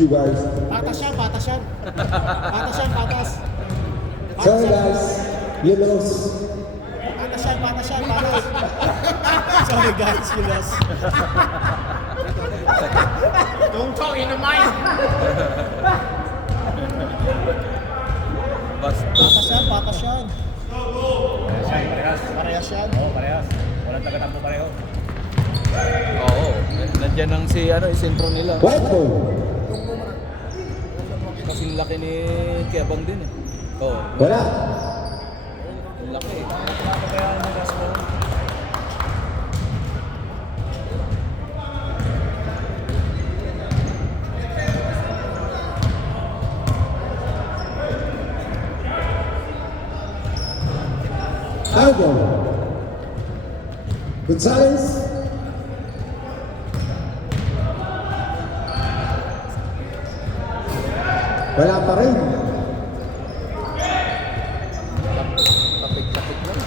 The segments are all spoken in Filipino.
you guys. Patas yan, patas yan. Patas yan, patas. Sorry guys, you lose. Patas yan, patas yan, patas. Sorry guys, you lost. Don't talk in the mic. Patas yan, patas yan. Parehas. Parehas yan. Oo, parehas. Walang taga-tampo pareho. Oo, nandiyan ang si sentro nila. White ball. Kasing laki ni Kiabang din eh. Oo, Wala. ang laki eh. Ano kaya ni Rasmo? Out ball. Gonzalez. Wala pa rin. Tapik-tapik lang.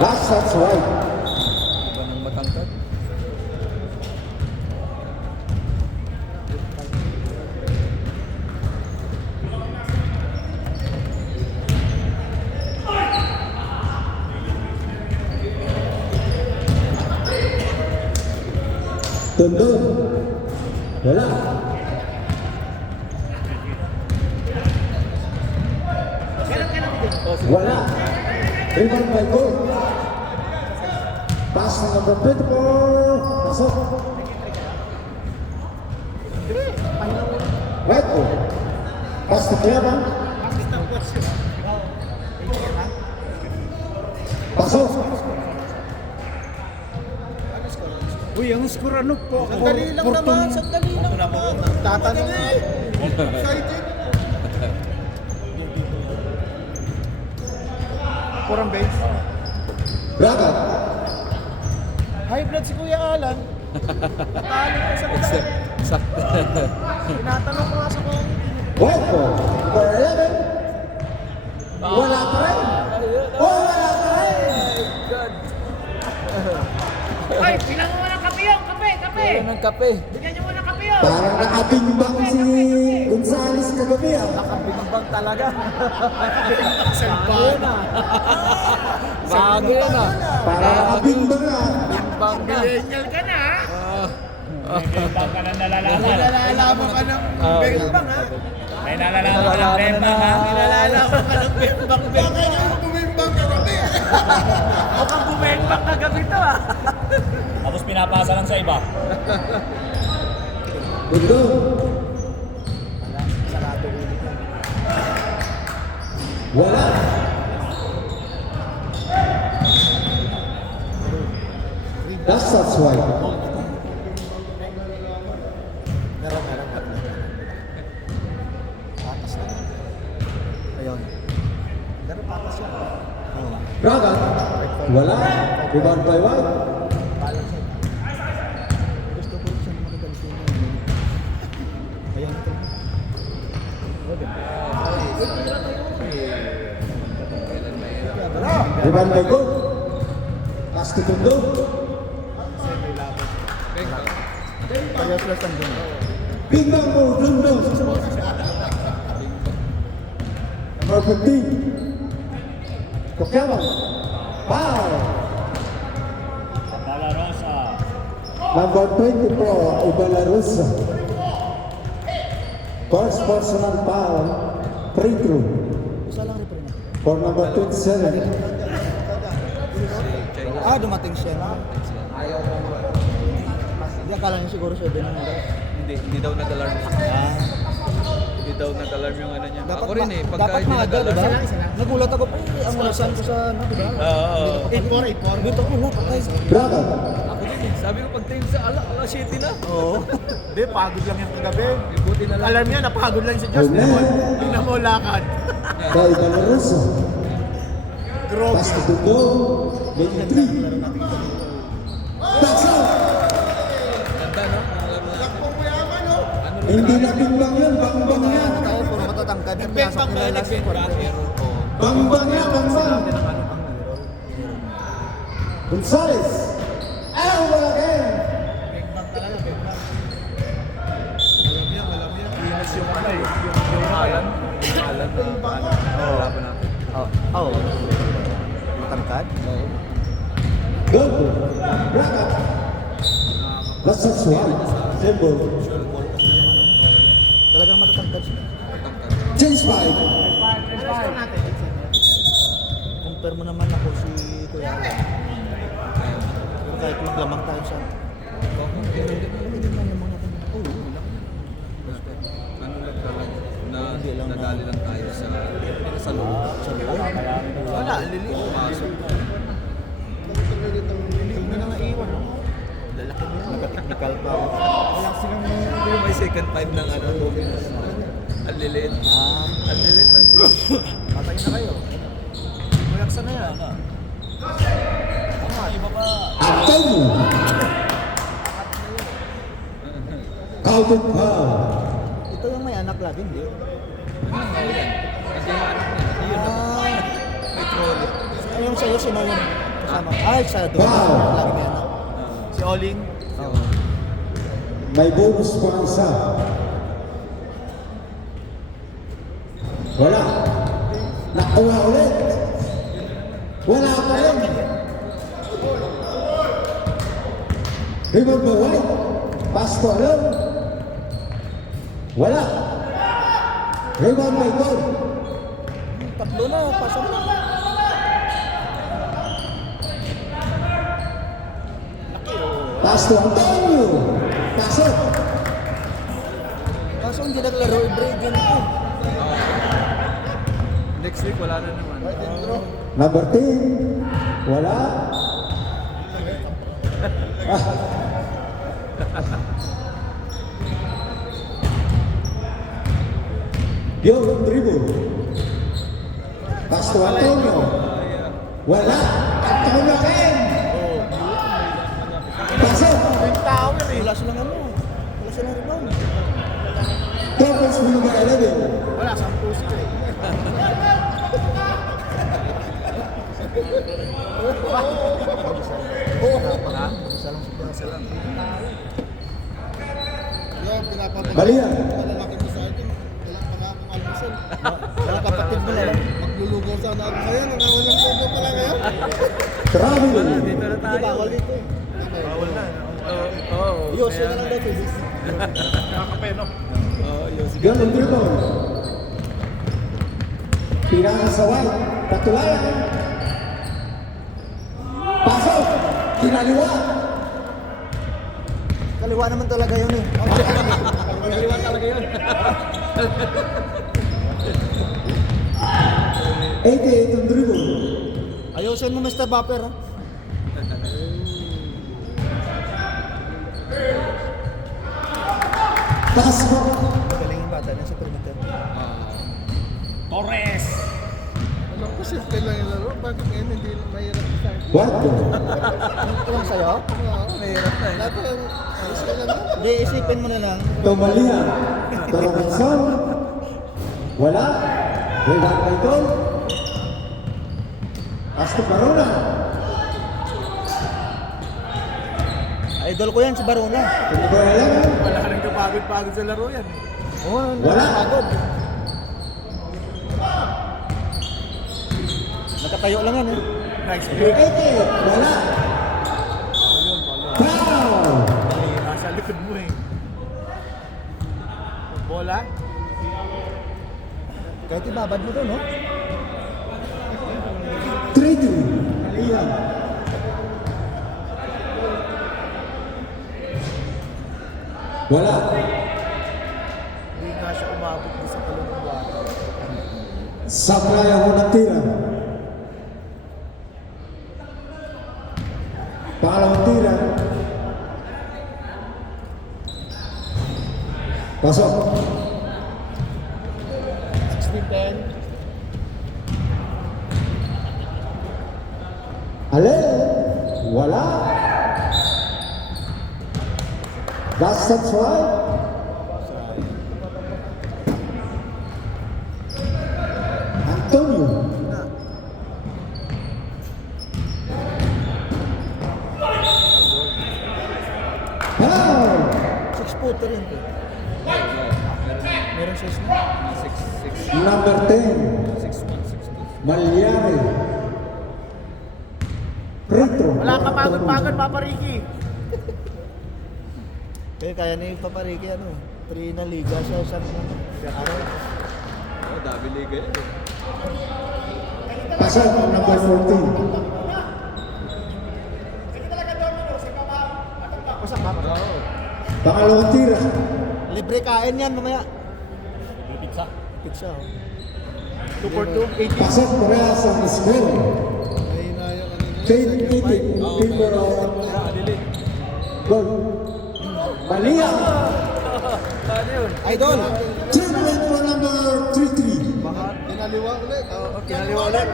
Last shot's right. Iba ng matangkad. Tundun. Wala. Oh, Wala. Rebound by goal. Pass ng number 24. Pasok. White ball. Pass to Kiabang. Pasok. Uy, ang score ano po? Sandali lang naman, sandali lang naman. Tatanong na eh. Excited. Kurang base. Braga. High blood si Kuya Alan. Natalo ko sa mga. Sakto. Tinatanong ko nga sa kong. White ball. For 11. Wala pa rin. Oh, wala pa rin. God. Ay, bilang mo ng kape yun! Kape! Kape! Wala ng kape. Bigyan niyo muna kape yun! Parang nakabimbang si Gonzales kagabi ah. Nakabimbang talaga. Salbado. Bago yan ah. Parang nakabimbang ah. Bimbang na. Millennial ka na ha? Bembang ka na nalalaman. Nalalaman ka ng bembang ha? May nalalaman ka ng bembang ha? Nalalaman ka ng bembang. Bakit yung bumimbang ka kami? Mukhang bumembang ka gabi to ha? Tapos pinapasa lang sa iba. Mundo. Wala. That's right. Patas na. Ayun. Pero patas yan. Braga. Wala. Rebound by White. Balance yan. Gusto ko siya naman ganito na. Ayan ito. Rebound by Gold. Pass to Mundo. Parehas lang ang doon. Bingbang mo, Mundo. Number 15. Kokyama. Foul. Bala Rosa. Number 24, Ubalarosa. First personal foul, free throw. Isa lang rin niya. For number 27. Ah, dumating siya na. Hindi, akala niya siguro siya din. Hindi daw nag-alarm. Hindi daw nag-alarm yung ano niya. Ako rin eh, pagka dapat hindi maaga, diba? nag-alarm. Nagulat ako, ay, ang ulasan ko sa, ano, diba? Oo. 8-4. Gusto ko, patay. Braga. Ako din eh. Sabi ko pagtingin sa alas 7 na. Oo. Hindi, pagod lang yung kagabi. Buti na lang. Alam niya, napagod lang si Diyos. Amen. Tingnan mo lakad. Kay Ubalarosa. Grog. Pass to Mundo. 23. Pass out. Ganda no? Alam mo na. Hindi na bingbang yun, bangbang yan. Tayo, puro matatangkad. Nagbentang ba? Nagbentang. Bangbang yan, bangbang. Gonzales. Out again. That's why. Simple. Talagang matatangkad siya. Change 5. Compare mo naman ako si Kuya. Pero kahit maglamang tayo sa... Ano lang talaga, nadali lang tayo sa loob. Wala, lilit. Pumasok. Hindi na naiwan. Lalaki mo yan. Naka-technical pa. Wala silang May second time ng ano, Dominos. Ang lilit. Ang lilit lang sila. Patay na kayo. Kuyaksa na yan. Antonio. Calvin Paul. Ito yung may anak lagi, hindi? Kasi yung anak niya, yun na. May trolley. Ay, yung sa'yo, sino yung kasama? Ay, sa doon. Wow. Lagi may anak. Si Oling. Oo. May bonus pa ang isa. Wala. Nakuha ulit. Wala pa rin. Remember White. Pass to alone. Wala. Rebound by goal. Tatlo na, pasok na. Pass to Antonio. Pasok. Kaso hindi naglaro, i-break yun ako. Next week, wala na naman. Number 10. Wala. Yung dribble. Pass to Antonio. Wala. Antonio Ken. Pasok. Wala silang ano. Wala silang rebound. Tokens number 11. Wala, 10 sila eh. Isa lang. Balian. Lalaki mo sa akin, wala pa nga akong almusal. Mga kapatid mo na lang. Maglulugaw sana ako ngayon, nawalang lugaw pala ngayon. Travel. Dito na Hindi tayo. bawal dito eh. Bawal na. Oo. Yos, yun na lang dito. Nakakapeno. Oo, Yossi. Yung dribble. Pinaka sa white. Patulayan. Pasok. Kinaliwa. Kaliwa naman talaga yun eh. Kaliwa talaga yun. 88 ang dribble. Ayusin mo Mr. Bapper ha. Taas mo. Galing yung bata na sa perimeter. Torres. Alam ko, simple lang yung laro. Bakit ngayon hindi mahirap sa akin? What? Ito lang sa'yo? Oo, Mahirap na eh. lahat yung gusto ka lang. Hindi, isipin mo na lang. Tomalian. Robinson. Wala. Rebound by goal. Astro Barona. Idol ko yan si Barona. Number 11. Wala ka nang kapagod-pagod sa laro yan. Oo, Wala. nakapagod. Nakatayo lang yan eh. Nice. 88. Wala. Foul. Nasa likod mo eh. Bola. Kahit ibabad mo to, no? 3-2. Ayan. Wala. Hindi nga siya umabot mo sa kalunong bata. Sablay ako natira. Pangalawang tira. Pasok. 16-10. Ale. Wala. That's right. Antonio. Foul. 6-footer yun to. Meron 6 na. 6-6. Number 10. 6-1, 6-2. Malyari. Retro. Wala ka pagod-pagod, Papa Ricky. Kaya ni Papa Ricky, 3 na liga siya, isang araw. Oh, dami liga yan. Pasok number 14. Pasak ba? Oo. Pangalawang tira. Libre kain yan mamaya. Pizza. Pizza, 2 for 2, 80. Pasok parehas ang score. Mahina yung kanina. Kate Itik in favor of goal. Malia. Idol! Treatment for number 33. Kinaliwa ulit. Kinaliwa ulit.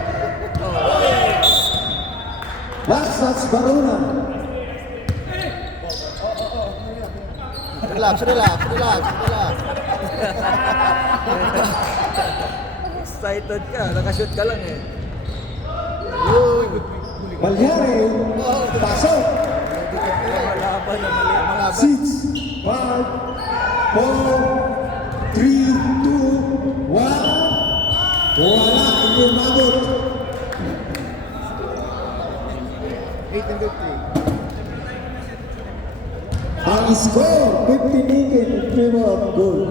That's Barona. Relax. Excited ka, nakashoot ka lang eh. Malyari. Pasok. Malaban na malaban. 6, 5, 4, 3, 2, 1. Wala hindi umabot. 18-50. Ang score, 50 Nikin in favor of goal.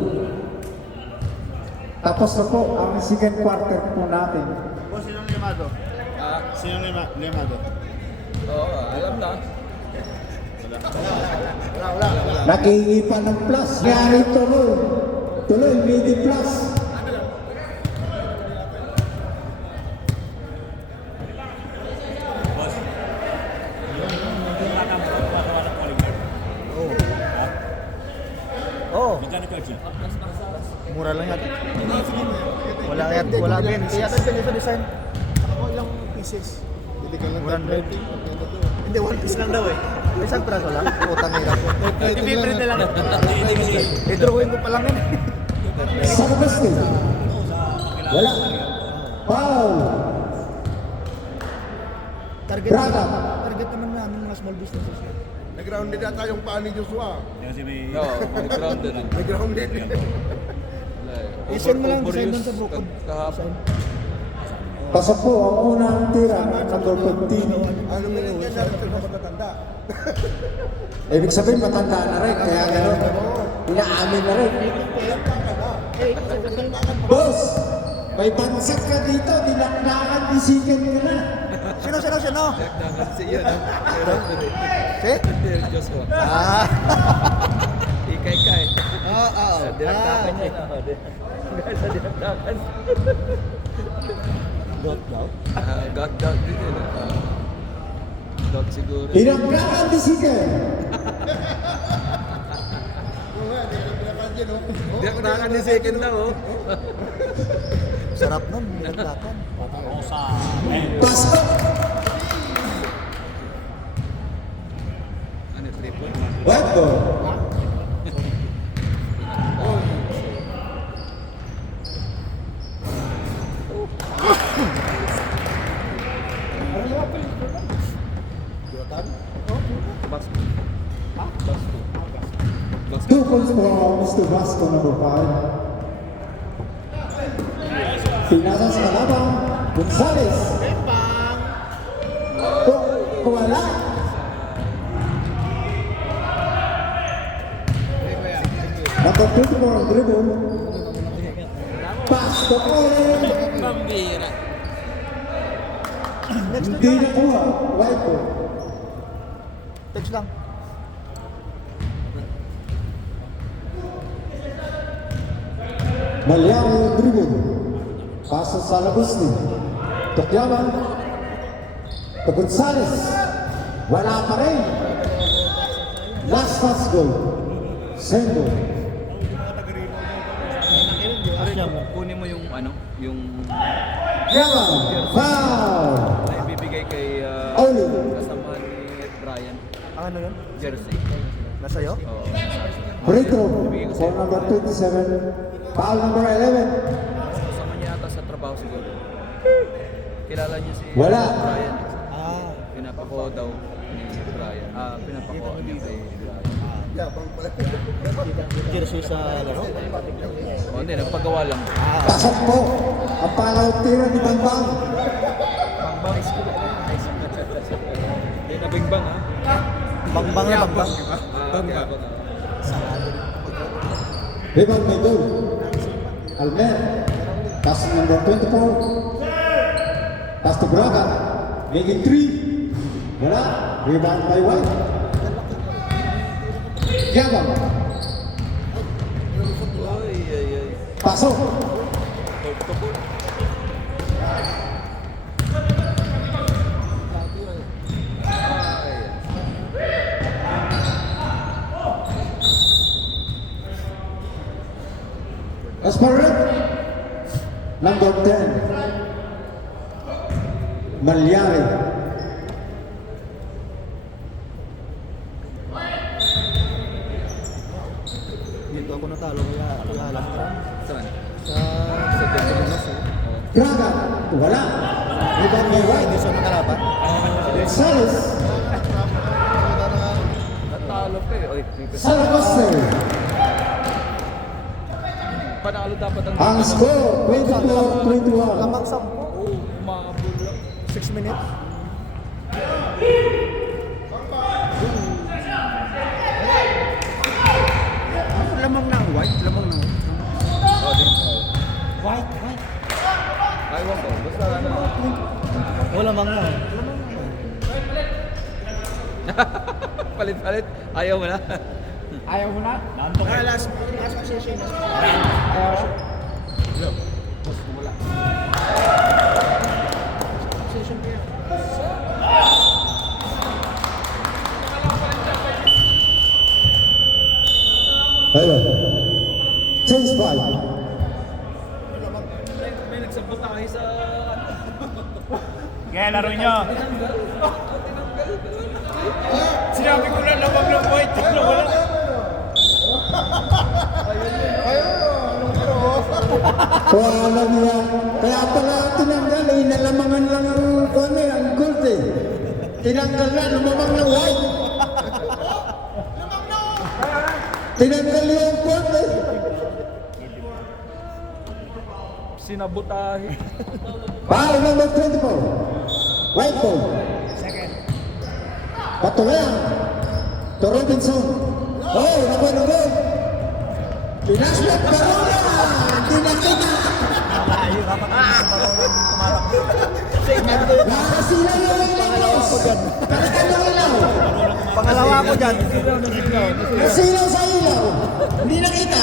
Tapos na po ang second quarter po natin. Boss, sinong limado? Sinong limado? Oo, alam na. Wala. Nakiipan ng plus. Nangyari tuloy. Tuloy, midi plus. Oh, Magkano ka dyan? mura lang yan. Wala Ben. Kaya ito sa design. Ako ilang pieces. Hindi ka lang 100. 30. Hindi, 1 piece lang daw eh. Isang praso lang. Utang hirap po. Ipiprint na lang. I-drawing ko pa lang yun. Sa labas din. Wala. Foul. Target Braga. Target naman namin mga small businesses. Nag-grounded na tayong paa ni Joshua. Kasi may... Oo, may grounded din. Nag-grounded. I-send mo lang design doon sa Brooklyn. Kahapon. Pasok po ang unang tira ng number 15. Ano minigyan natin sa matatanda? Ibig sabihin matanda na rin, kaya gano'n. Inaamin na rin. Boss, may bansak ka dito, dinakdakan, isikin ka na. Sino? Nagdagan siya na. Si? Diyos ko. Ah! Ikay-kay. Oo. Dinagdagan niya. Dinagdagan. Got daw? Got din yun. Got siguro. Dinakdakan, isikin. Dinagdagan ni second daw. Sarap nun. Naglakan. Rosa. Pasok. Ano, triple? White ball. Basco. Basco. 2 points for Mr. Vasco, number 5. Pinasas sa labang, Gonzales. Wala. Number 24 ang dribble. Pass to Oren. Pambira. Hindi nakuha. White ball. Text lang. Malyari ang dribble. Pasa sa Labusni. Tukyaman. To Gonzales. Wala pa rin. Last pass goal. Sendo. Kunin mo yung ano, yung Yaman. Foul. na ibibigay kay Oli. kasama ni Brian. Ano yun? Jersey. Nasa'yo? Oo. Free throw for number 27. Foul number 11. Kasama niya ata sa trabaho siguro. Kilala niyo si Wala. Brian. Ah. Pinapako daw ni Brian. Pinapako niya kay Brian. Jersey sa laro? O hindi, nagpagawa lang. Pasok po. Ang palaw tira ni Bangbang. Hindi na bingbang ha? Bangbang na bangbang. Bangbang. Rebound may goal. Almer. Pass number 24. Pass to Braga. Making 3. Wala. Rebound by White. Yabang. Pasok. Asparet. Number 10. Malyari. Dito ako natalo kaya alam ko. Saan? Sa Pilipinas eh. Braga. Wala. Rebound by White. Hindi siya makalaban. Salas. Natalo pa eh. Oy, Salagoste. panalo dapat ang Ang score, 24-21. Lamang 10. Oo, umabol lang. 6 minutes. Lamang na ang white. Lamang na. Oh, din. White. Aywan ko. Basta ano. Oh, lamang na. Palit-palit. Ayaw mo na. Ayaw mo na? Last session. Ayaw siya. Session ko yan. Ayun. Change 5. May nagsabotahe sa Kaya laro nyo. Sinabi ko na lamang ng white. Wala. Wala niya. Kaya pala tinanggal eh. Nalamangan lang ang kone, ang gold eh. Tinanggal na, lumamang na white. Tinanggal yung gold eh. sinabotahe. Foul number 24. White ball. Second. Patuloyan. To Robinson. Oh, nakuha. Pinaslat Barona. Hindi na kita. Malayo ka pa sa Barona tumatakbo. Nakasila yung ilaw. Nakasila yung ilaw. Pangalawa ko dyan. Nasilaw sa ilaw. Hindi nakita.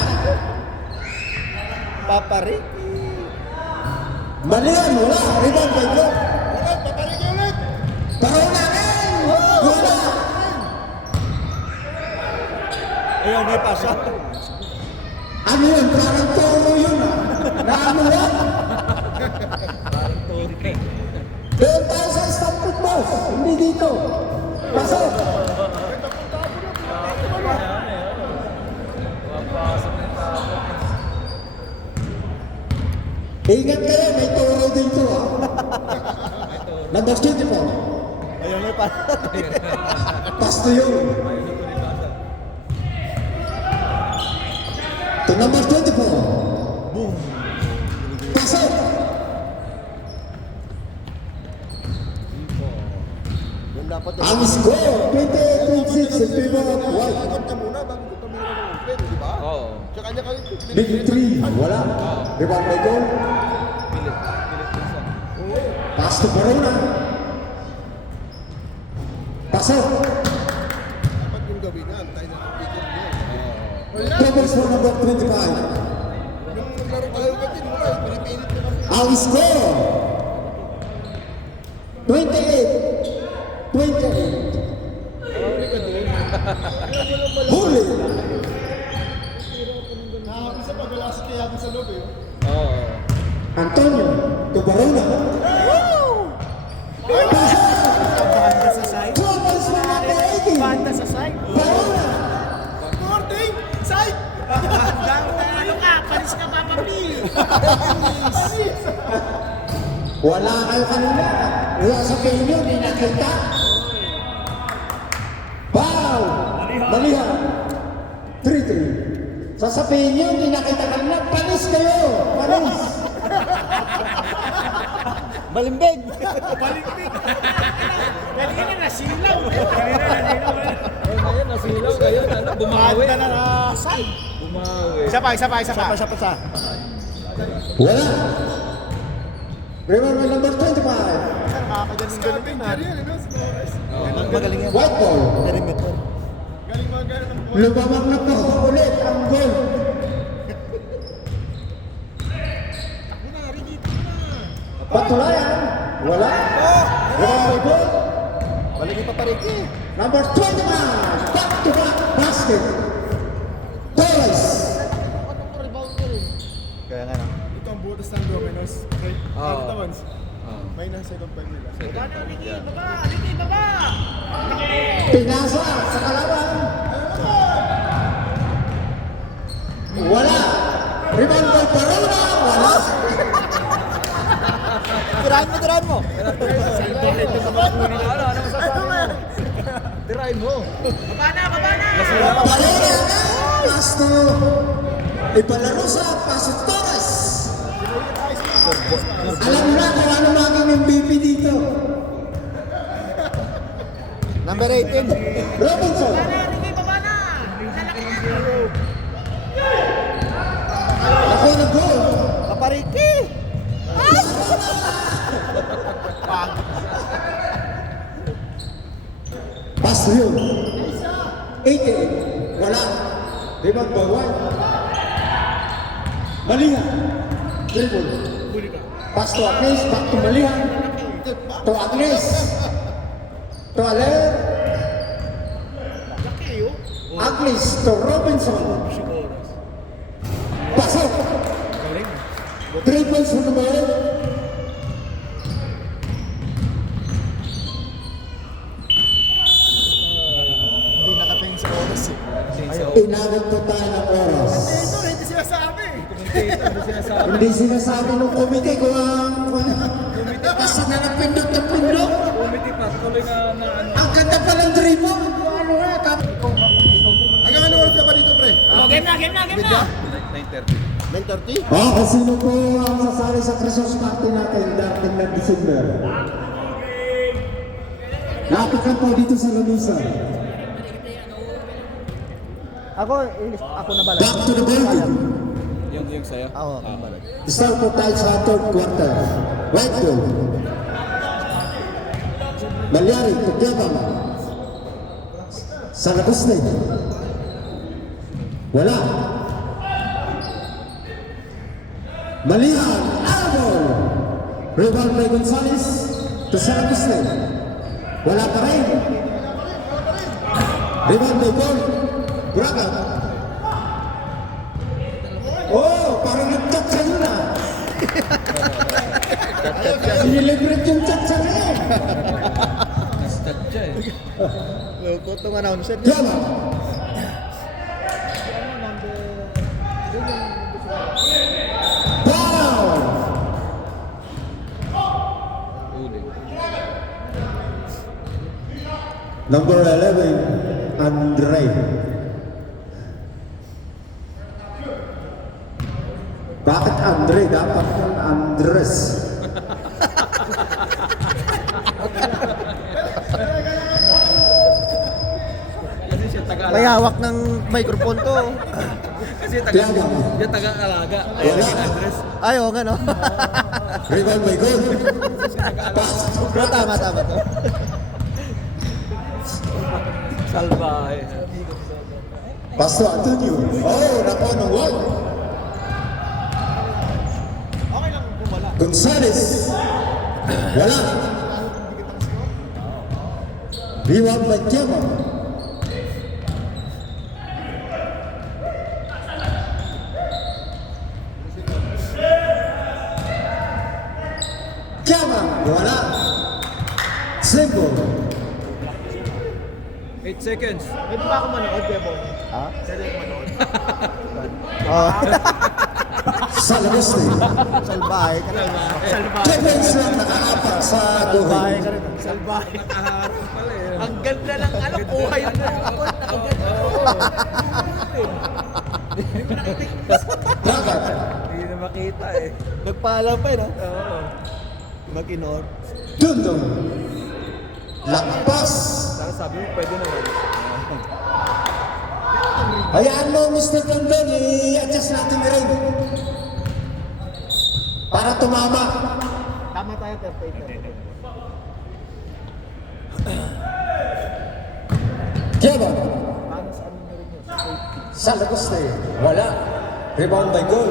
Papari. Mali yan, wala. Rebound by Glock. Barona rin. Wala. Ayun, may pasa. Ano yun? Parang toro yun. Naano yan? Doon tayo sa Stanford boss. Hindi dito. Pasok. Ingat kayo, may toro dito ah. Number 24. Ayun, may pasa. Pasto yun. To number 24. Boom. Pasok. Yung dapat Ang score, 28-26 in favor of White. Agad ka muna bago ko tumira ng open, di ba? Oo. Tsaka niya kayo. Big 3, wala. Rebound by goal. Pilit. Pilit isa. Pass to Barona. Pasok. Dapat yung gawin na. Tayo na picture niya. Doubles for number 25. Yung naglaro tayo kasi muna. Pinipilit niya kasi. Ang score, 28-28. Huli. Nakakapisa pag galas kaya ako sa loob eh. Oo. Antonio to Barona. banda sa side. Doubles for number 18. Banda sa side. Barona. Morning! Side! Ano ka? Paris ka, Papa P. Wala kayo kanina. Wala sa pinyo, di nakita. Wow! Malihan. 3-3. Sasabihin nyo, di nakita kanina. Panis kayo! Panis! Balimbing. Kanina nasilaw. Kanina nasilaw. Ngayon, nasilaw ngayon. Ano, bumawi. Ganda na side. Bumawi. Isa pa. Wala. Revolver number 25. Scott Injury yan, ano? Si Torres. Magaling yan. White ball. Perimeter. Galing mga gano'n ng buhay. Lumamang na po ulit ang goal. Patulayan. Wala. Revolver goal. Balik pa pariki. Number 25. Back to back basket. Torres. Kaya nga na. Ito ang butas ng Domino's. Okay? Oo. Ano tawans? Ah, May nasa second five nila. second part, yan. Pinasa sa kalaban. Wala. Revolver Parona. Wala. Tirahan mo. Ano masasabi mo? Tirahin mo. Parona. Pass to Ipalarosa. Pass to Torres. Alam na kung ano maging MVP dito. Number 18. Robinson. Ako na goal. Papariki. Pass to yun. 88. Wala. Rebound by White. Malihan. Dribble. Pass to Agnes. Back to Malihan. To Agnes. To Aler. Agnes to Robinson. Pasok. 3 points for the ball. Hindi nakatingin sa oras eh. Inabot po tayo ng oras. Hindi sinasabi. Hindi sinasabi ng komite kung basta na napindot na pindot. Committee pa, tuloy na ano. Ang ganda pa ng dribble. Ano nga, Hanggang ano oras ka ba dito, pre? Game na. 9:30. 9:30? kung sino po ang sasali sa Christmas party natin dating na December? Napikan po dito sa Lamisa. Ako na bala. Back to the building. Yung sa'yo? Ako na bala. Start po tayo sa third quarter. Right goal. Malyari, Tugyabang. Sa Lagosne. Wala. Malihan, Arabol. Rebound by Gonzales to sa Lagosne. Wala pa rin. Rebound by Gold. Braga. Oh, parang nag-chat sa yun ah. Sinilibrate yung chat sa yun. Stadya eh. Lukot ng announcer. Yama. Wow! Uli. Number 11, Andre. Bakit Andre? Dapat yung Andres. Kasi siya taga-alaga. May hawak ng microphone to. Kasi Tiago. siya taga-alaga. Wala. Address. Ay, oo nga no. Rebound by goal. Pero tama to. Salbahe. Pasto Antonio. Oh, nakuha ng wall. Gonzales. Wala. Rebound by Tiago. Tiago. Wala. Single. 8 seconds. Pwede ba ako manood, Bebo? Ha? Pwede ako manood. Oh. Sa Lagosne. Salbahe ka na. Defense lang nakaapak sa Salbahe ka buhay. rin. Salbahe. Nakaharap pala eh. Ang ganda ng ano, buhay mo. Dagat. Hindi na makita eh. Nagpaalam pa eh, no? Oo. Mag-inor. Dundong. Lampas. Saka sabi mo, pwede naman. Hayaan mo, Mr. Tondon, i-adjust natin na rin. Para tumama. Tama tayo, 38. Kaya Paano sa amin na rin yun? Safety. sa Lagoste, wala. Rebound by goal.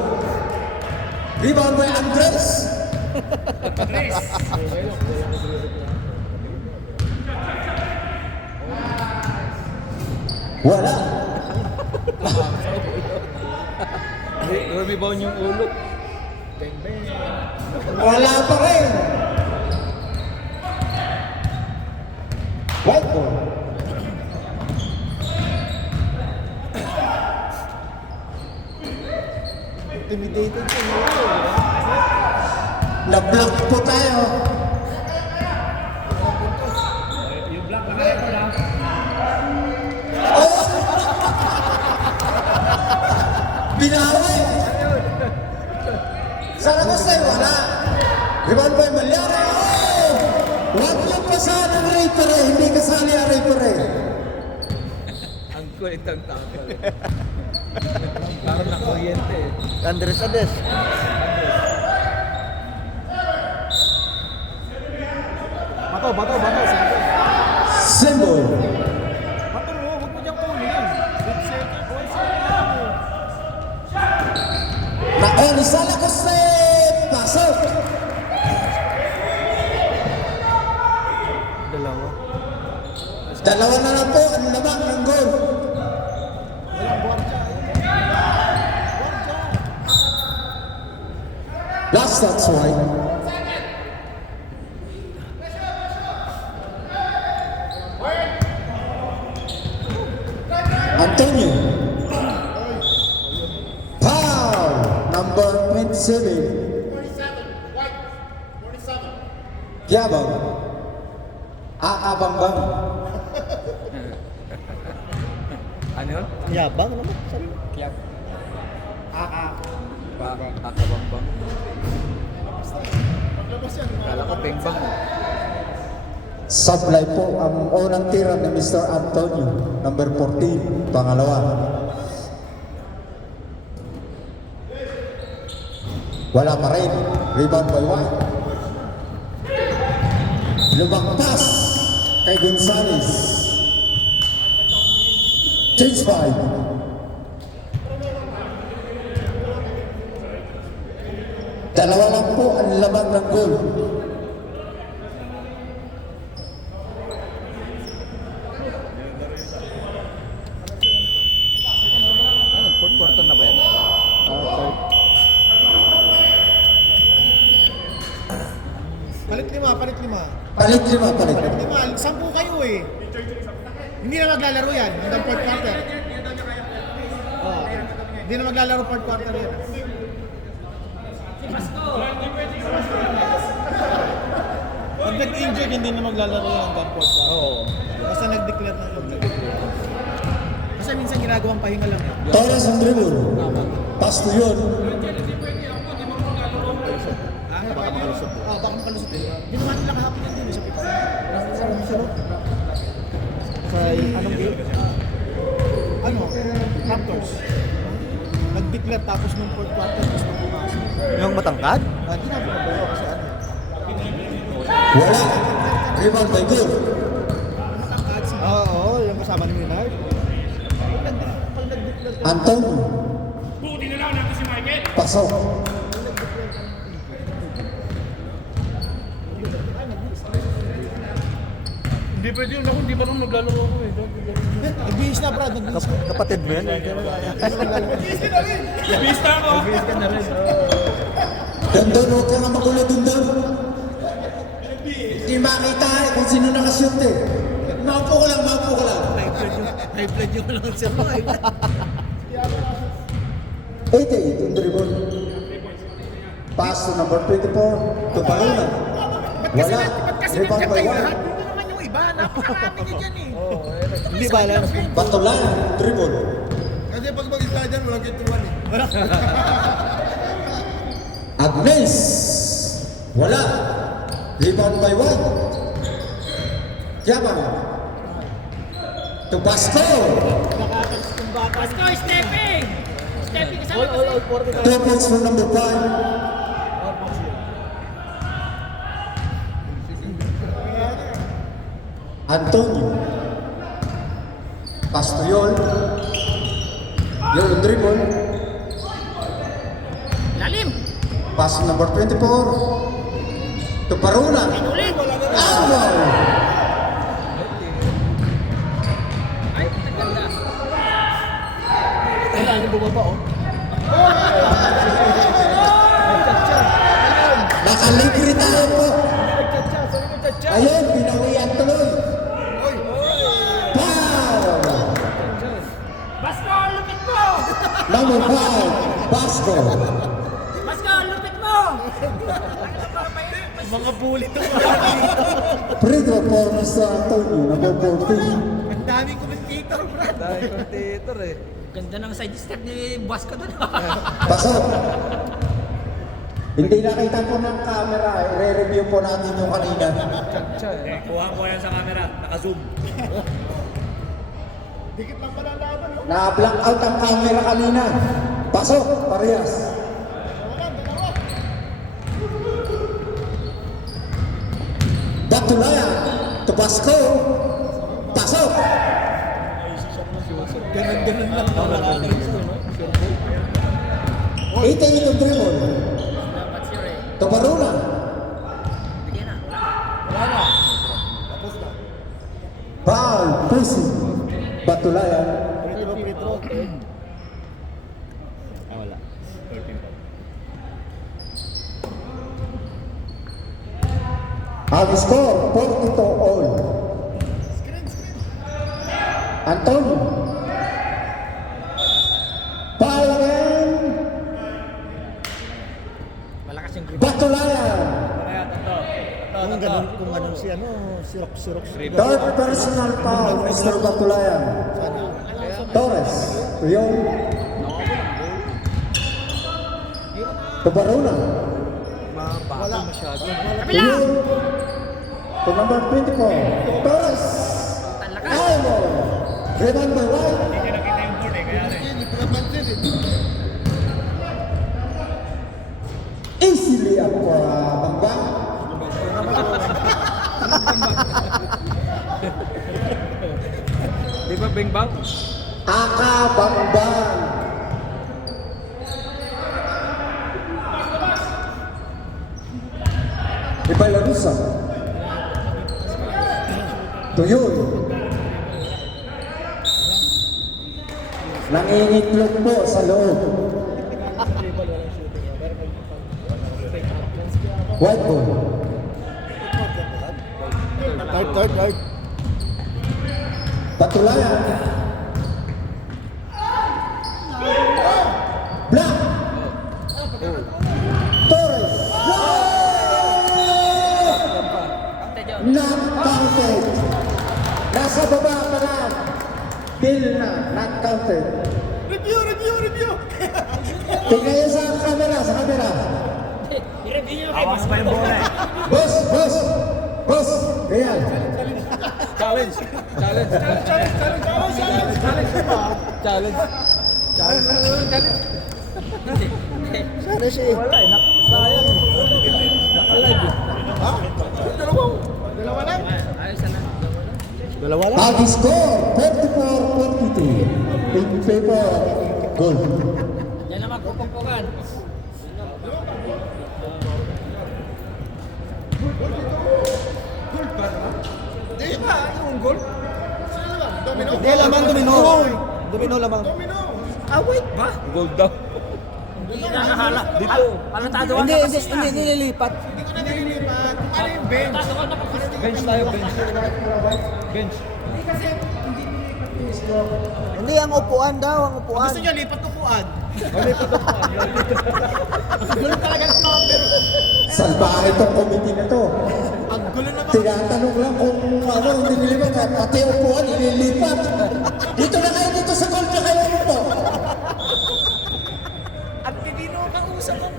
Rebound by Andres. Wala. Rebound yung ulo. Bang bang. Wala pa rin. White ball. Intimidated siya. Na-block po tayo. Yung black na kaya ko lang. Oh! Binawi. Sa Lagoste, wala. Rebound by Malyara. Oh! Huwag yung pasahan ng Ray Pere. Hindi kasali ang Ray Pere. Ang kulit ang tackle. Parang nakuryente eh. Andres Ades. Bato. Sabi. Symbol. Bato mo, huwag mo diyang kunin. 8 seconds, 1 second. Na-on sa Lagoste. Pasok. Dalawa. Dalawa na lang po ang lamang ng goal. Walang buwarcha. Last that's why. Antonio. Foul. Number 27. Kiabang. Aabang-bang. Ano yun? Yabang naman. Sabi mo. Kiyap. Kakabang-bang. Kala ko pengbang eh. Supply po ang unang tira ni Mr. Antonio. Number 14. Pangalawa. Wala pa rin. Rebound by White. Lumagpas kay Gonzales. Change 5. Dalawa lang po ang laman ng goal. Ano, fourth quarter na ba yan? Palit lima. Palit lima, palit. Lima, 10 kayo eh. Hindi na maglalaro yan hanggang 4th quarter. Oh, hindi na maglalaro 4th quarter yan. Pag nag-injured, hindi na maglalaro yan hanggang 4th quarter. Oo. Basta nag-declare na injured. Kasi minsan ginagawang pahinga lang yan. Torres ang dribble. Pass to yun. Baka makalusot. Baka makalusot. Hindi naman nila kahapon yan din sa pito. Sa anong game? Raptors. Nag-declare tapos nung 4th quarter gusto na pumasok. Yung matangkad? Hindi na pinabalo kasi ano. Wala. Rebound by goal. Oo, yung kasama ni Minard. Pag nag-declare ka, Antonio. Buti na lang natin si Michael. Pasok. Hindi pwede yun ako, hindi pa nung naglalaro ako eh. nag-bihis na Brad, nag-bihis na. Kapatid mo yan? Bista ako. Dondon, huwag ka nga magulo, Dondon. Hindi makita eh kung sino nakashoot eh. Maupo ko lang. High blood yung lang sa mga. 88 on dribble. Pass to number 24. To Paluna. Wala. Rebound by White. Hindi naman yung iba, napakarami niya dyan eh. Hindi balance. Batulan. Dribble. Kasi pag mag-isa dyan, walang kintuan eh. Agnes. Wala. Rebound by White. Kiabang. to Basco. Basco, stepping! Stepping ka sa All 45. 2 points for number 5. Antonio. Pass to Yol. Yol dribble. Lalim! Pass to number 24. To Paruna. Ulit! Awal. Ay, naganda. Wala, yung bumaba oh. Nakalibre tayo po. Ayun, pinawian tuloy. Foul. Basco, lupit mo! Number 5, Basco. Basco, lupit mo! Mga bully to. Free throw for Mr. Antonio, number 14. Ang daming commentator, Brad. Dahil commentator eh. Ganda ng side step ni Basco doon. Pasok. Hindi nakita po ng camera, i-review po natin yung kanina. Kuha ko yan sa camera, naka-zoom. Dikit lang pala laban. Na-black out ang camera kanina. Pasok, parehas. Batulaya, to Basco. Pasok. Ganun-ganun lang. 18 yung dribble. Dapat siya eh. To Baruna. Bigyan na. Tapos na. Foul, pushing. Batulaya. Free throw. Wala. 13 pa. Ang score, 42 all. Antonio. Foul again. Malakas yung grip. Batulayan. Kung ganun si ano, sirok-sirok. Third personal foul, Mr. Batulayan. Torres. Tuyon. To Baruna. Wala masyado. Tuyon. To number 24. Torres. Almo. Rebound by White. Easily up for Bangbang. Di ba Bing Bang? Aka Bangbang. Ibalarusa. Tuyon. Nangingitlog po sa loob. White ball. Third. Patulayan. Black. Torres. Not counted. Nasa baba pa na. Bill na. Not counted. Review! Tingnan niyo sa camera. I-review nyo kay Awas Basco. pa yung bola eh. Boss. Real. Challenge. Sana siya eh. Wala eh. Sayang. Nakalive eh. Ha? Dalawa lang? Ayos na. Dalawa lang? Ang score, 44-42. In favor, goal. Yan naman, kupagpugan. Di ba? Yung goal? Domino? Hindi, lamang domino. Domino lamang. Ah, wait ba? Gold daw. Hindi nakahala. Dito. Palantado ka Hindi, na hindi, kasi hindi, nililipat. Ano yung bench? Palantado ka na kasi. Bench tayo, bench. Bench. Hindi, ang upuan daw, ang upuan. Gusto niya lipat upuan. Gulo talaga ng number. Salbahe itong committee na to. Ang gulo naman. Tinatanong lang kung ano, hindi nilipat. Pati upuan, ililipat. Dito na kayo, dito sa goal na kayo upo. At hindi nyo kausap ang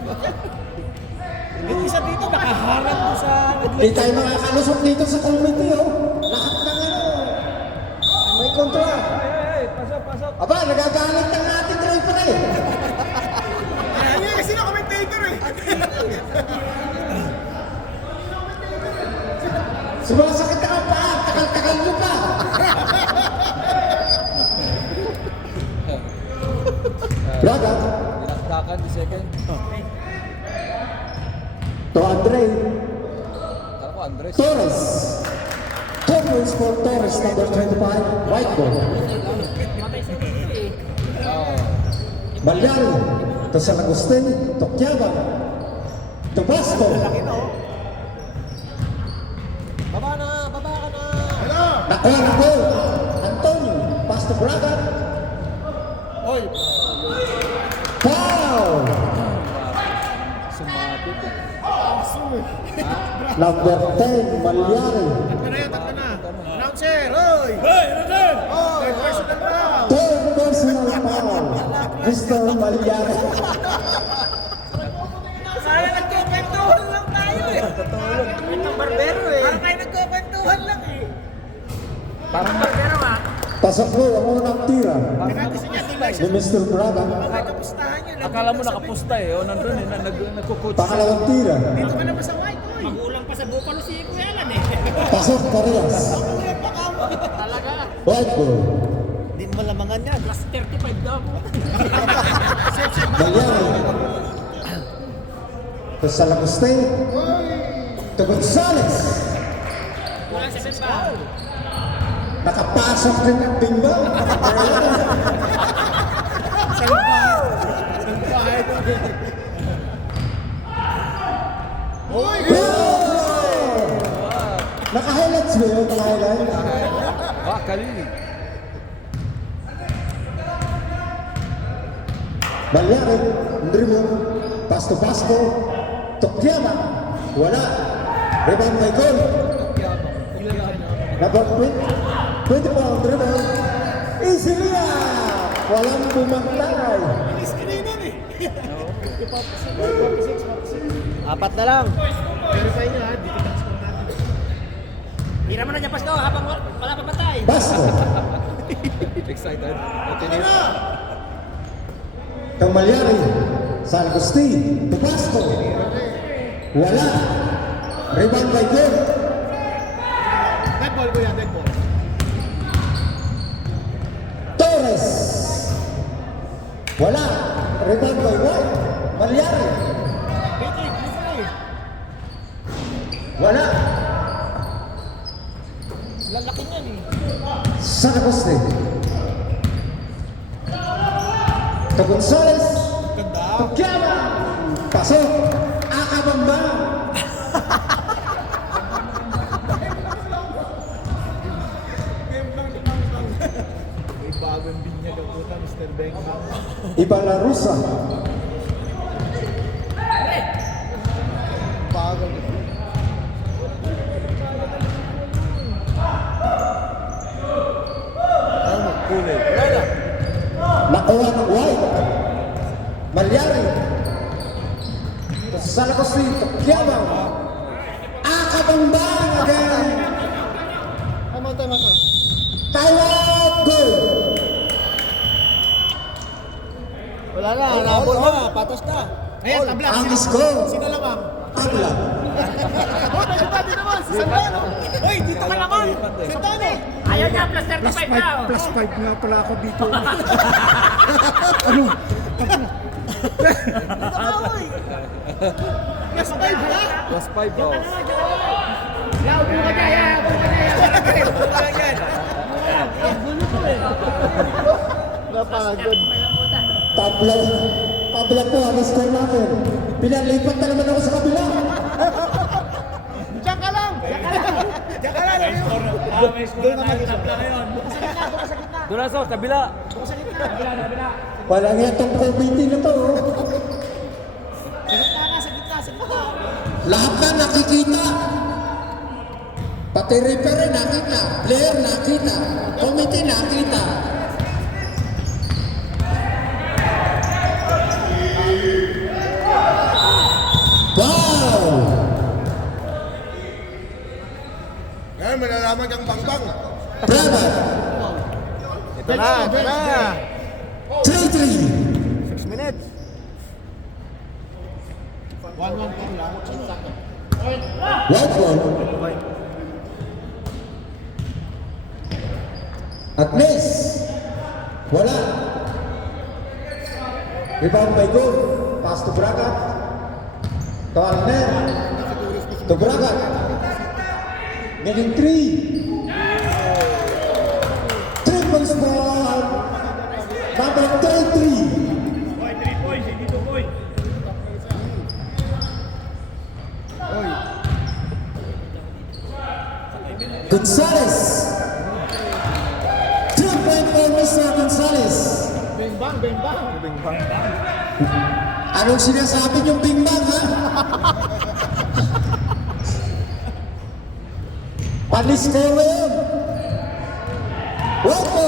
yung isa dito nakaharap mo sa... Hindi tayo makakalusok dito sa committee, oh. Lahat ng ano. May kontra. Aba, nagagalit ng ating driver eh. Ay, kasi na-commentator eh. Sumasakit ka pa, takal-takal mo pa. Braga, Dinakdakan di second. to Andre Kala ko Andres. Torres. Torres for Torres, number 25, white ball. Malyari, to San Agustin, to Quiabang, to Basco. Baba ka na! Nakuha na goal. Antonio, pass to Braga. Oy, Foul! Sumabit eh. Number 10, Malyari. tatlo na. Announcer, hoy! Hoy, personal foul! Third personal foul, Mr. Malyari. Sayang nagkukwentuhan lang tayo eh. Itong barbero eh. Parang tayo nagkukwentuhan lang eh. Parang barbero ah. Pasok mo ang unang tira ni Mr. Braga. Nagkapustahan yun. Akala mo nakapusta eh. O nandun eh. Nagkukuts. Pangalawang tira. Dito ka naman sa white boy. Magulang pa sa Bupalo si Kuya Alan eh. Pasok Parias. Talaga. White ball. Hindi mo malamangan yan. Plus 35 daw. Malyari. To San Agustin. To Gonzales. Kulang 7 pa. Nakapasok rin ang bimba. Hoy! Goal! Naka-highlights ba yun? Naka-highlight? Bakali. Malyari. Dribble. Pass to Pasco. To Quiabang. Wala. Rebound by goal. Number 20 pa ang dribble. Easily walang bumantay. Apat na lang. Verify nyo ha, dito na score natin. Hindi naman na niya Pasko habang wala pa matay. Pasco. Excited. Ano na? Kang Malyari. San Agustin. To Pasco. Wala. Rebound by goal. Dead ball ko yan, dead ball. Torres. Wala. Rebound by White. Malyari. Wala. Lalaki niyan eh. San Agustin. To Gonzales. To Quiabang. Pasok. Akabamba. May bagong binyag ang puta, Mr. Bengham. Ibalarusa. Bagong. Kulay. Nakuha ng White. Malyari. To San Agustin. To Quiabang. Akabamba again. Tama. Tawag goal. Wala na, nabol na, patas na. Ayan, tabla. Ang score. Sino lamang? Tabla. Oh, tayo pa din naman, si Santano. Hoy, dito ka naman. Santano. Ayaw niya plus 35 daw. Plus 5 nga pala ako dito. Plus 5 na? Plus 5 daw. Yaw, buka niya yan. Buka niya yan. Napagod. Tabla. Tabla po ang score natin. Pinalipat na naman ako sa kabila. Diyan ka lang. Doon naman yung tabla ngayon. Doon na sa kabila. Walang itong committee na to. Oh. Sa gitna. Lahat na nakikita. Pati referee nakita. Player nakita. Committee nakita. Wow! Ngayon, malalaman kang bangbang. Brava! Tara, tara. 3-3. 6 minutes. 1-1 po lang. White ball. Agnes. Wala. Rebound by goal. Pass to Bragat. To Alner. To Bragat. Getting 3. 3 points for number 33. Boy, 3 points, hindi 2 points. Gonzales. 2-point for Mr. Gonzales. Bing bang, bing bang. Anong sinasabi niyong bingbang, ha? Panis kayo ngayon. Woko!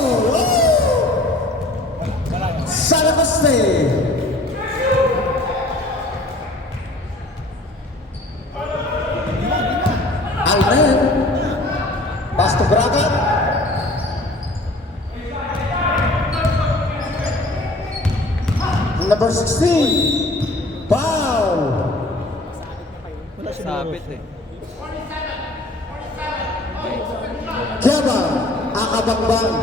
Salakoste! Alner. Pass to Braga. Number 16. Foul! Sabit eh. Kiaba, Akabangbang.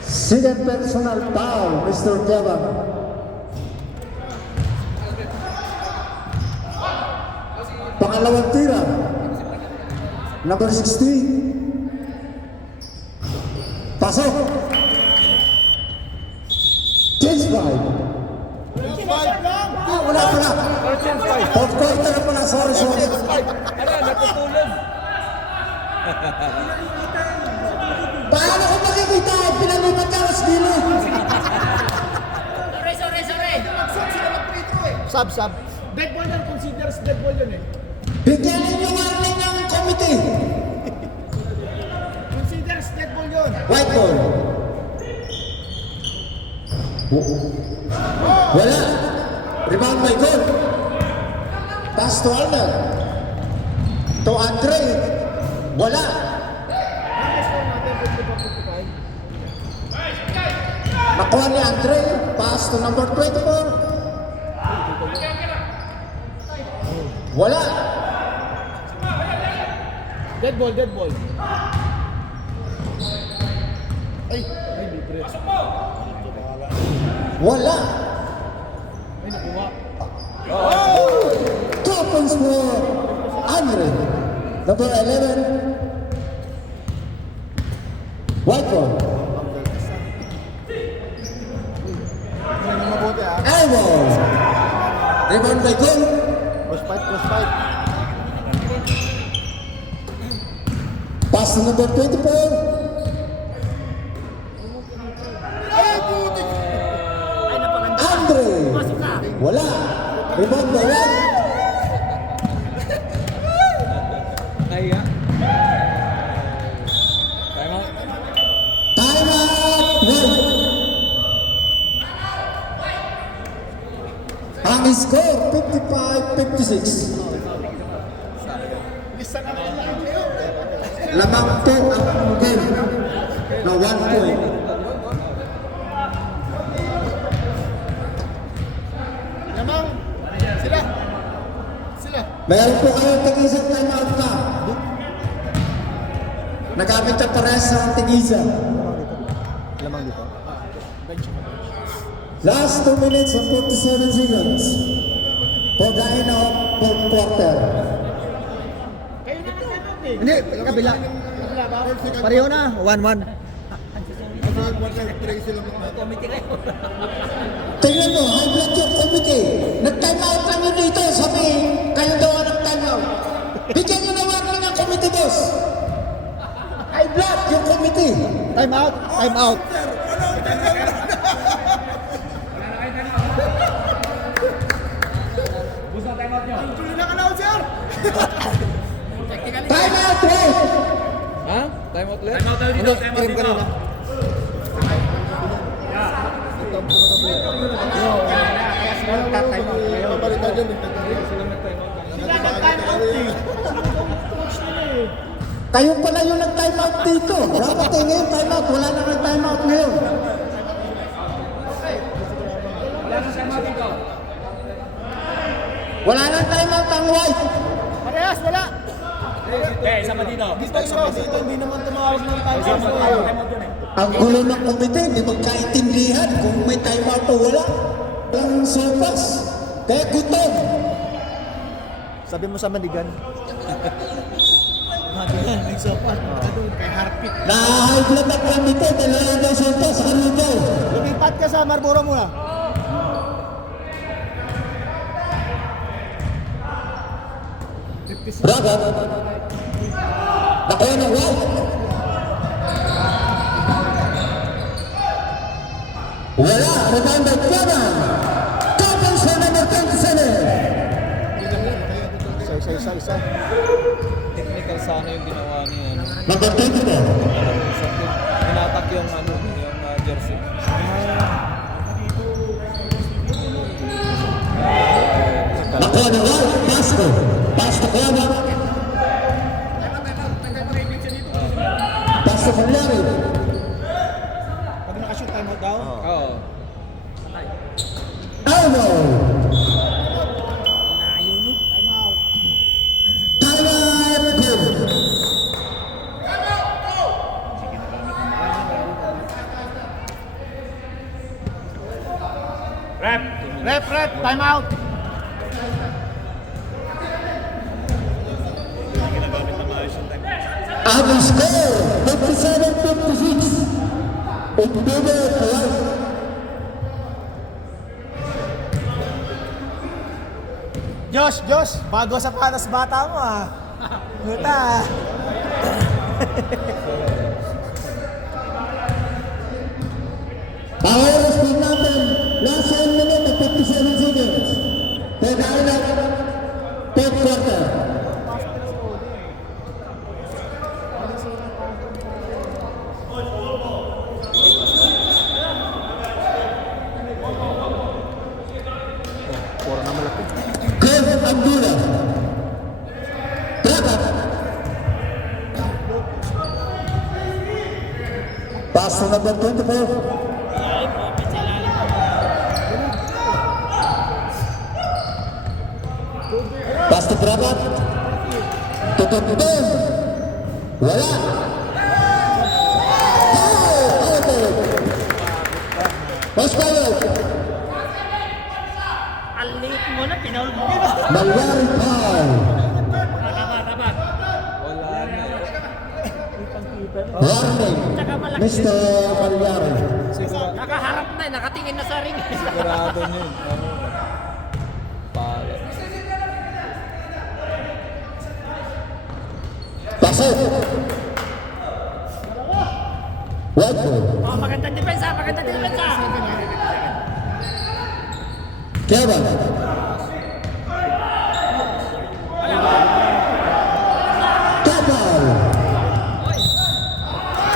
Second personal foul, Mr. Kiaba. Pangalawang tira. Number 16. Pasok. Change 5. Wala pala. Fourth quarter na pala. Sorry. Paano ko makikita? Pinalipat ka sa gilid. Sub. Dead ball yan, considers dead ball yun eh. Bigyan ninyo warning ng committee. Considers dead ball yun. White ball. Wala. Rebound by goal. Pass to Alner. To Andre. Wala. Nakuha ni Andre. Pass to number 24. Wala. Dead ball. Ay, libre. Wala. Ay, nakuha. 2 points for Andre. Number 11. White ball. Ano na mabuti ah. Elbow. Rebound by goal. Cross fight. Pass to number 24. Andre. Wala. Rebound by one. Kaya. Time out. Time out. One. Ang score 55-56. Lamang po ang game na 1 point. Lamang. Sila. Meron po kayong tig-isang time out na. Nagamit ang pares sa tig-isa. Lamang dito. Last 2 minutes and 47 seconds for the end of fourth quarter. Kayo na nag-tanong eh. Hindi, kabila. Kabila ba? Pareho na, 1-1. Tingnan mo, high blood yung committee. Nag-time out lang yun dito. Sabi, kayo daw ang nag-time out. Bigyan nyo naman lang ang committee, boss. High blood yung committee. Time out. Time out, ref. Ha? Time out ulit? Time out tayo dito, time out dito. Sila nag-time out eh. Kayo pala yung nag-time out dito. Dapat ngayon time out. Wala na kang time out ngayon. Wala nang time out ang white. Parehas, wala. Isa pa dito. Hindi naman tumawag ng time out. Ang gulo ng komite, hindi magkaintindihan kung may time out o wala. Walang sopas. Kaya gutom. Sabi mo sa Manigan. Manigan, may sopa. Doon, kay Harpit. Nahahig lang ang komite, dalawa daw sopas. Ano daw? Lumipat ka sa Marlboro muna. Ragat. Nakuha ng white. Wala. Rebound by Kevin. Kevin sa number 27. Isa. Technical sana yung ginawa niya. Number 24. Hinatak yung jersey. Nakuha ng white. Pasto. Pasto Kevin. Pasto Fernari. Pag nakashoot time out daw. Oo. Alvo. Time out. Time out. Good. Rep, time out. Ang score, 57-56. In favor of white. Josh, bago sa panas bata mo ah. Guta. Power speed natin, last 1 minute at 57 seconds. Tandaan na, third quarter. Kev Abdullah. Dapat. Pass to number 24. Pass to Brabat. Tutup din. Wala. Out. Pass forward. Ang late mo na, pinaul mo. Malyari foul. Tapat. Wala na. Warning. Mr. Malyari. Nakaharap na, nakatingin na sa ring. Sigurado niya yun. Pala. Pasok. White ball. Oh, magandang depensa. Kevin. Kapal.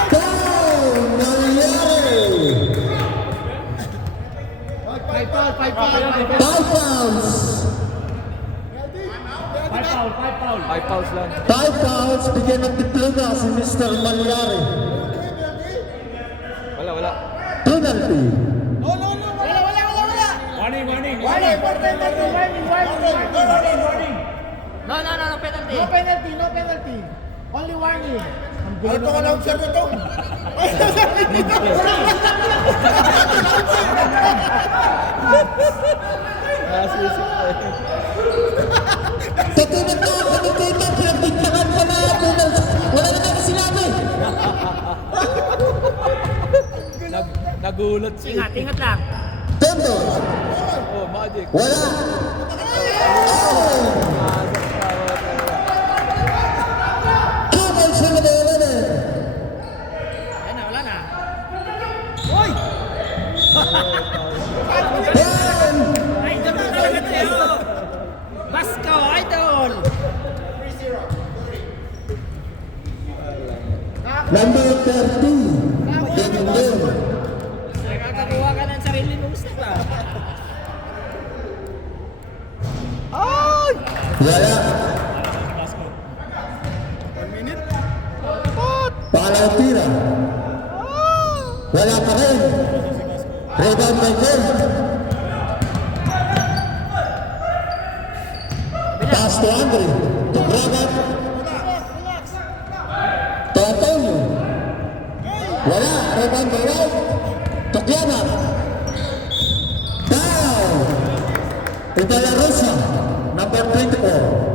Foul. Malyari. 5 fouls. 5 fouls lang. 5 fouls. Bigyan ng diploma si Mr. Malyari. Wala. Penalty. No, penalty. No penalty. Only warning. Ano ko na observe ito? Katulad na ako ni Tito, pinagbintangan pa na ako. Wala na natin sinabi. Nagulat siya. Ingat lang. Tendo. Oh, magic. Wala. Kapal sa nabawala. Yan na, wala na. Yan. Idol na talaga tayo. Basko, idol. Number 30. Dendon. Nakakakuha ka ng sarili mong style. Wala. 1 minute. breaker. Pass to Andre. To Bragat. To Antonio. Wala. Rebound by right. To Kiana. Down. To De La Rosa. Number 24.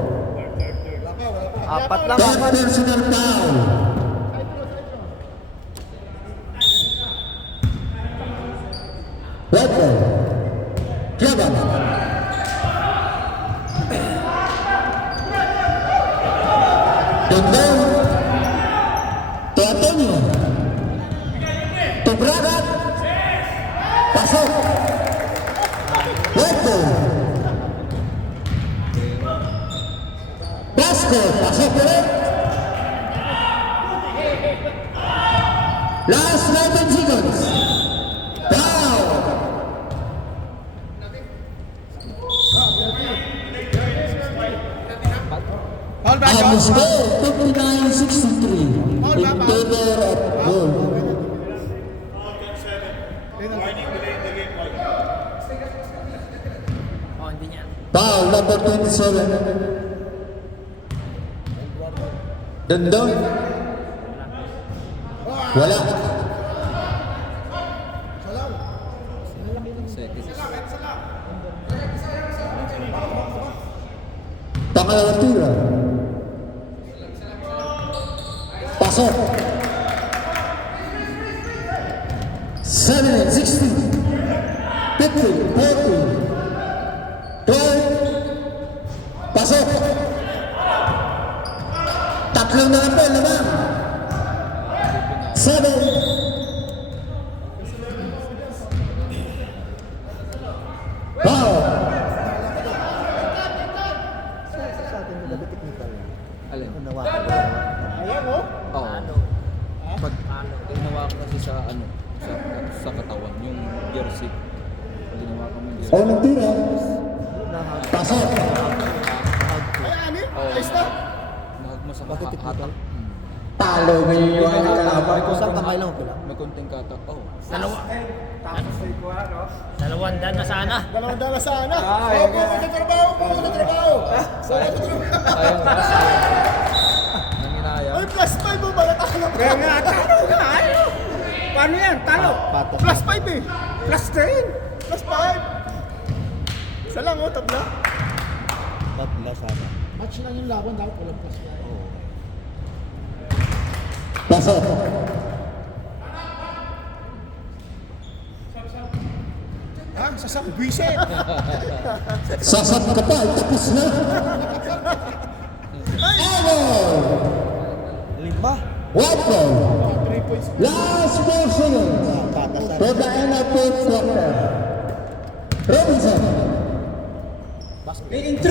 Apat lang. Third personal foul. Red ball. Kiaban. Dondon. To Antonio. To Bragat. Pasok. Red ball. Basket. Pasok ulit. Last 19 seconds. Down. Foul ba, Ang John? score, 59-63. In favor of gold. Oh, hindi niya. Foul number 27. Dondon. Wala. Seconds. Pangalawang tira. Pasok. 7, 16, 15, 14, 12. Pasok. Tatlong na lang po, naman. 7. Foul. Alin? Ayan, oh. Oo. Pag ginawa ko kasi sa ano, sa katawan, yung jersey. Pag ginawa ko yung jersey. Unang tira. Pasok. Ay, anin? Ayos na. Nahag mo sa hatak. Talo ngayon yung ano kalaban. Saan kamay lang pala? May konting katak. Oh. Dalawang dan na sana. Dalawang dala sana. Oh, buko sa trabaho, buko sa trabaho. Sayang. Nanginayang. Ay, plus 5 mo ba? Natalo ka. Kaya nga, talo ka. Ano? Paano yan? Talo. Plus 5 eh. Plus 10. Plus 5. Isa lang, oh, tabla. Tatla sana. Match lang yung laban, dapat walang plus 5. Pasok. Ha? Sasak, bisit. Sasap ka pa, tapos na. Awal. Lima. White ball. 3 points. Last 4 seconds. To the end of fourth quarter. Robinson. In 3.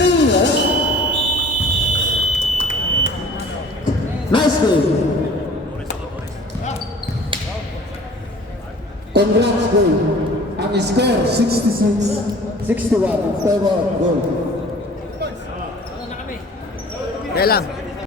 Nice play. Congrats, goal. Ang score, 66-61 in favor of goal. Kaya lang.